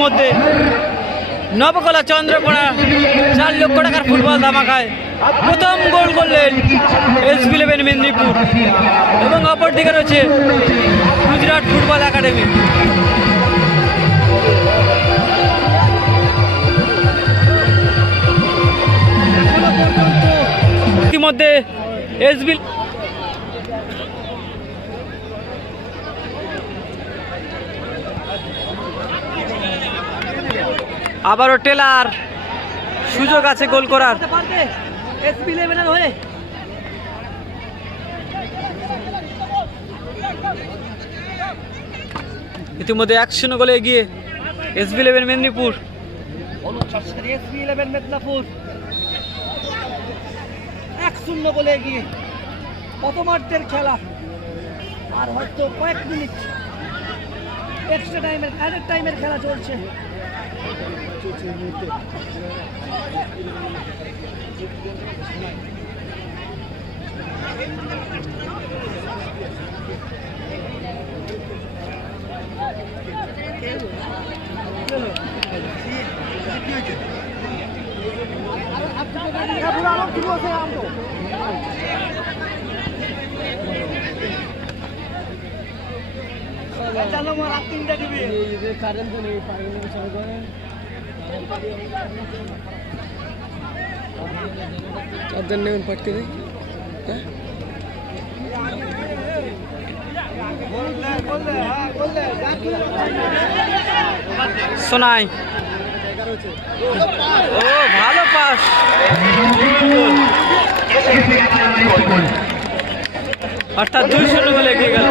ইতিমধ্যে নবকলা চন্দ্রকোনা 4 লক্ষ টাকার ফুটবল ধামাকায় প্রথম গোল করলেন SB11 মেদিনীপুর এবং অপরদিকে রয়েছে গুজরাট ফুটবল একাডেমি। ইতিমধ্যে SB আবারও টেলার সুযোগ আছে গোল করার। SB11 হয়ে ইতিমধ্যে 1-0 গোলে এগিয়ে SB11 মেদিনীপুর। SB11 মেদিনীপুর 1-0 গোলে এগিয়ে। প্রথমার্ধের খেলা আর হয়তো কয়েক মিনিট এক্সট্রা টাইমের অ্যাডেড টাইমের খেলা চলছে। चलो मैं रात 3টা দিবি এই কারেন্ট নেই পাইলে চলে করে চাদর নেন পটকে দে হ্যাঁ বল দে হ্যাঁ বল দে শোনাই ও ভালো পাস অর্থাৎ 2-0 গোলে এগিয়ে গেল।